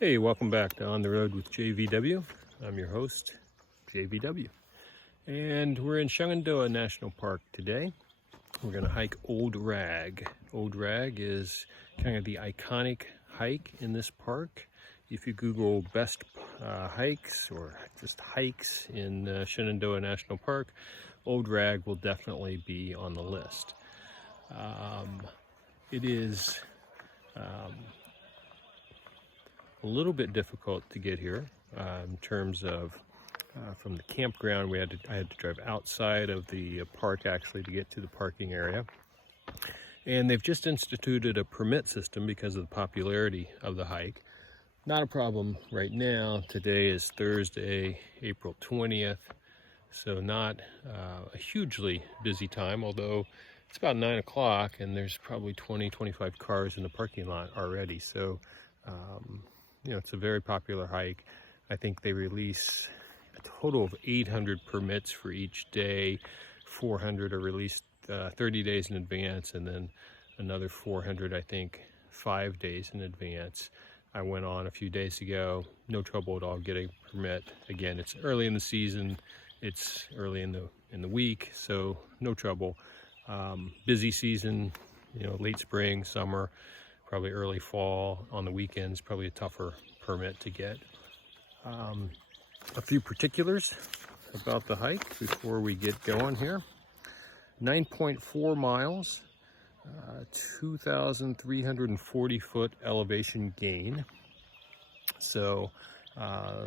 Hey, welcome back to On the Road with JVW. I'm your host, JVW. And we're in Shenandoah National Park today. We're going to hike Old Rag. Old Rag is kind of the iconic hike in this park. If you Google best hikes or just hikes in Shenandoah National Park, Old Rag will definitely be on the list. It is a little bit difficult to get here in terms of from the campground. I had to drive outside of the park actually to get to the parking area. And they've just instituted a permit system because of the popularity of the hike. Not a problem right now. Today is Thursday, April 20th. So not a hugely busy time, although it's about 9 o'clock and there's probably 20-25 cars in the parking lot already. So it's a very popular hike. I think they release a total of 800 permits for each day. 400 are released 30 days in advance, and then another 400, I think, 5 days in advance. I went on a few days ago, no trouble at all getting a permit. Again, it's early in the season, it's early in the week, so no trouble. Busy season, late spring, summer, probably early fall. On the weekends, probably a tougher permit to get. A few particulars about the hike before we get going here. 9.4 miles, 2,340 foot elevation gain. So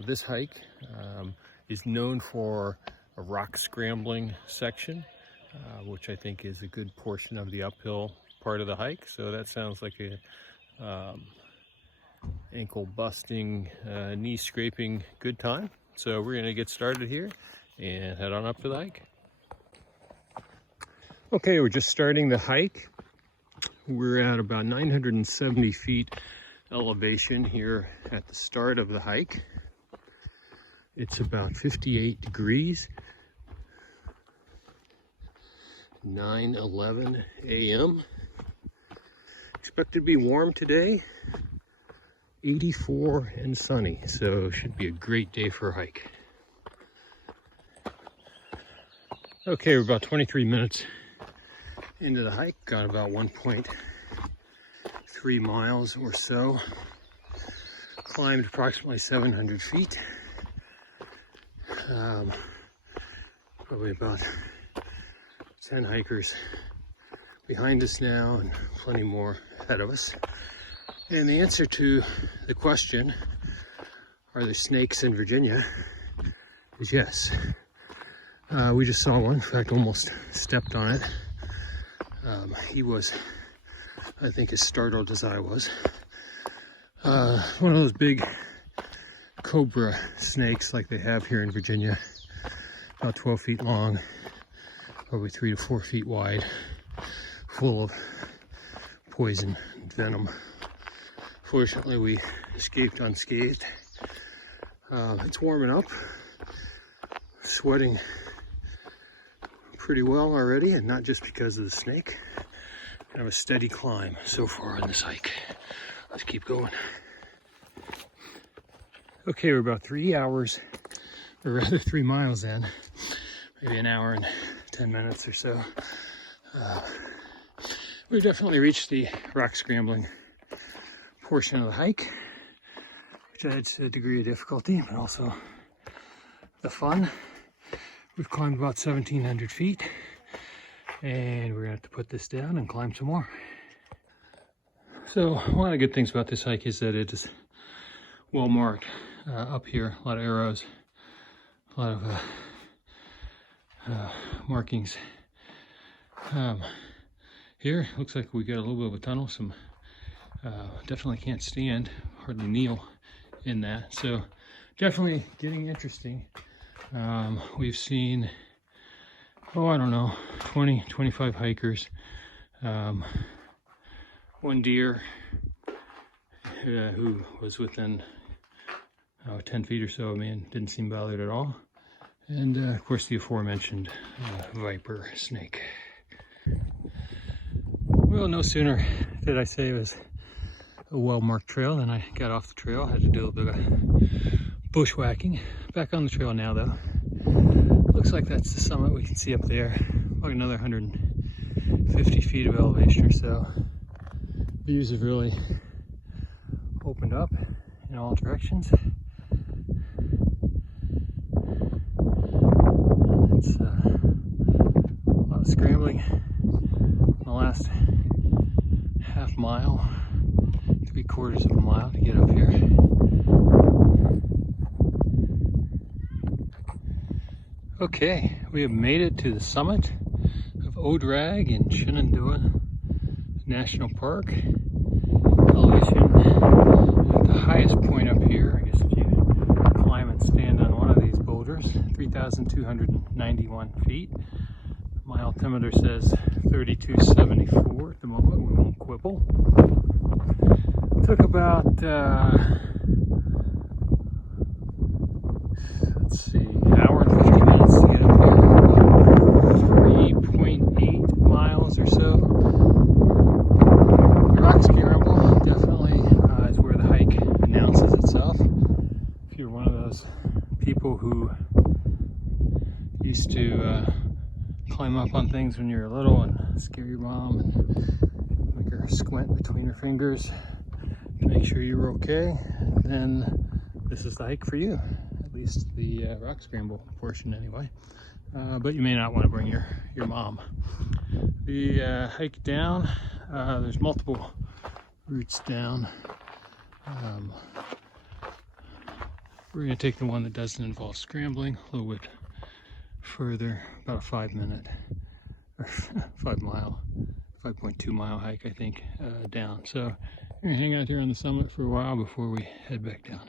this hike is known for a rock scrambling section, which I think is a good portion of the uphill part of the hike. So that sounds like a ankle busting, knee scraping good time. So we're gonna get started here and head on up to the hike. Okay, we're just starting the hike. We're at about 970 feet elevation here at the start of the hike. It's about 58 degrees, 9:11 a.m. Expected to be warm today, 84 and sunny, so should be a great day for a hike. Okay, we're about 23 minutes into the hike, got about 1.3 miles or so, climbed approximately 700 feet, probably about 10 hikers behind us now and plenty more ahead of us. And the answer to the question, are there snakes in Virginia, is yes. We just saw one, in fact almost stepped on it. He was, I think, as startled as I was. One of those big cobra snakes like they have here in Virginia, about 12 feet long, probably 3 to 4 feet wide, full of poison and venom. Fortunately, we escaped unscathed. It's warming up, sweating pretty well already, and not just because of the snake. Kind of a steady climb so far on this hike. Let's keep going. Okay, we're about 3 hours, or rather 3 miles in, maybe an hour and 10 minutes or so. We've definitely reached the rock scrambling portion of the hike, which adds a degree of difficulty, but also the fun. We've climbed about 1,700 feet, and we're gonna have to put this down and climb some more. So one of the good things about this hike is that it is well marked. Up here, a lot of arrows, a lot of markings. Here, looks like we got a little bit of a tunnel. Some definitely can't stand, hardly kneel in that. So definitely getting interesting. We've seen, I don't know, 20, 25 hikers. One deer who was within 10 feet or so of me and didn't seem bothered at all. And of course the aforementioned viper snake. Well, no sooner did I say it was a well-marked trail. Then I got off the trail, had to do a little bit of bushwhacking. Back on the trail now though. Looks like that's the summit we can see up there. Like another 150 feet of elevation or so. Views have really opened up in all directions. It's a lot of scrambling in the last half mile, 3/4 of a mile to get up here. Okay, we have made it to the summit of Odrag in Shenandoah National Park. Elevation at the highest point up here, I guess if you climb and stand on one of these boulders, 3,291 feet. My altimeter says 3274 at the moment. We won't quibble. Took about, let's see, an hour and 50 minutes to get up here. 3.8 miles or so. The rock scramble definitely is where the hike announces itself. If you're one of those people who used to climb up on things when you were little and scare your mom and make her squint between her fingers to make sure you were okay, then this is the hike for you, at least the rock scramble portion anyway. But you may not want to bring your mom. The hike down, there's multiple routes down. We're going to take the one that doesn't involve scrambling a little bit further, about a 5 minute or 5 mile, 5.2 mile hike, I think, down. So we're gonna hang out here on the summit for a while before we head back down.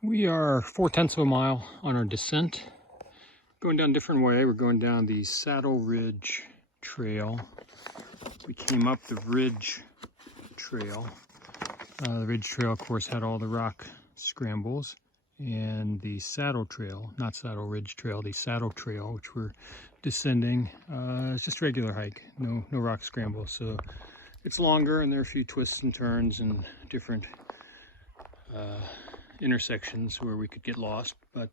We are 4/10 of a mile on our descent. Going down a different way. We're going down the Saddle Ridge Trail. We came up the Ridge Trail. The Ridge Trail, of course, had all the rock scrambles. And the Saddle Trail, not Saddle Ridge Trail, the Saddle Trail, which we're descending, it's just a regular hike, no rock scramble. So it's longer, and there are a few twists and turns and different intersections where we could get lost, but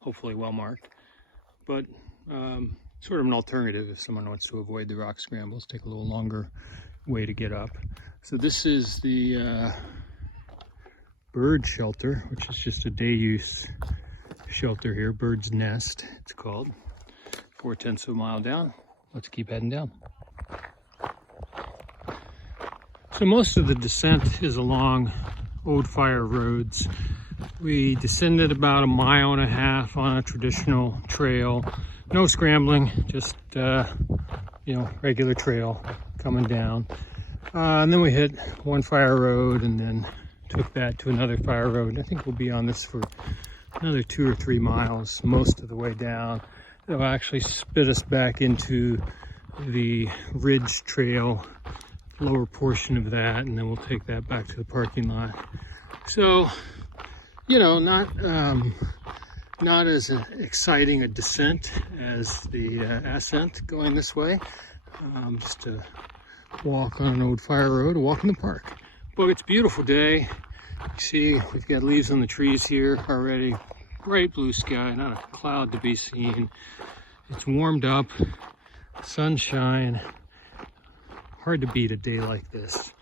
hopefully well marked. But sort of an alternative if someone wants to avoid the rock scrambles, take a little longer way to get up. So this is the bird shelter, which is just a day use shelter here. Bird's Nest, it's called. 4/10 of a mile down. Let's keep heading down. So most of the descent is along old fire roads. We descended about 1.5 miles on a traditional trail. No scrambling, just regular trail coming down. And then we hit one fire road and then took that to another fire road. I think we'll be on this for another 2 or 3 miles most of the way down. It'll actually spit us back into the Ridge Trail, lower portion of that, and then we'll take that back to the parking lot. So, not as exciting a descent as the ascent going this way. Just a walk on an old fire road, a walk in the park. But it's a beautiful day. You see, we've got leaves on the trees here already. Bright blue sky, not a cloud to be seen. It's warmed up, sunshine. Hard to beat a day like this.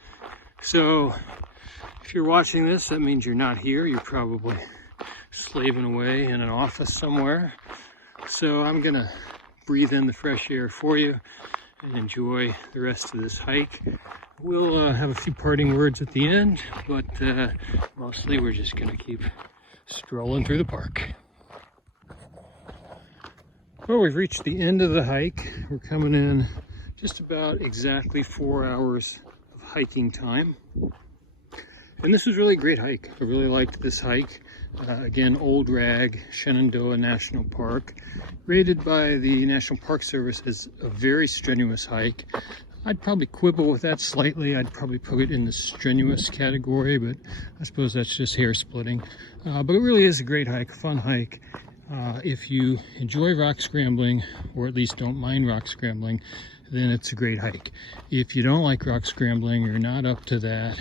So, if you're watching this, that means you're not here. You're probably slaving away in an office somewhere. So I'm gonna breathe in the fresh air for you and enjoy the rest of this hike. We'll have a few parting words at the end, but mostly we're just gonna keep strolling through the park. Well, we've reached the end of the hike. We're coming in just about exactly 4 hours of hiking time. And this was really a great hike. I really liked this hike. Again, Odrag, Shenandoah National Park, rated by the National Park Service as a very strenuous hike. I'd probably quibble with that slightly. I'd probably put it in the strenuous category, but I suppose that's just hair splitting. But it really is a great hike, a fun hike. If you enjoy rock scrambling, or at least don't mind rock scrambling, then it's a great hike. If you don't like rock scrambling, you're not up to that,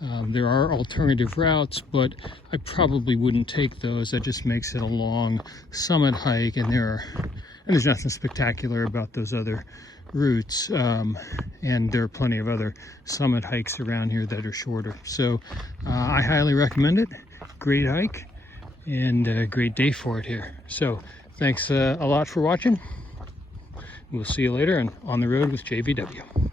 there are alternative routes, but I probably wouldn't take those. That just makes it a long summit hike, and there's nothing spectacular about those other routes, and there are plenty of other summit hikes around here that are shorter. So I highly recommend it. Great hike and a great day for it here. So thanks a lot for watching. We'll see you later and on the road with JVW.